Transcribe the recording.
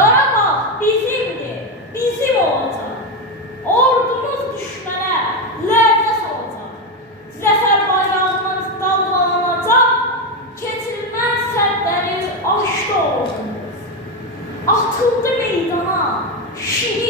Qarabağ bizimdir, bizim olacaq. Ordumuz düşmənə lərdə salacaq. Zəfər bayrağımız dalgalanacaq, keçilməz sərtləri aşdı ordumuz. Atıldı meydana şirin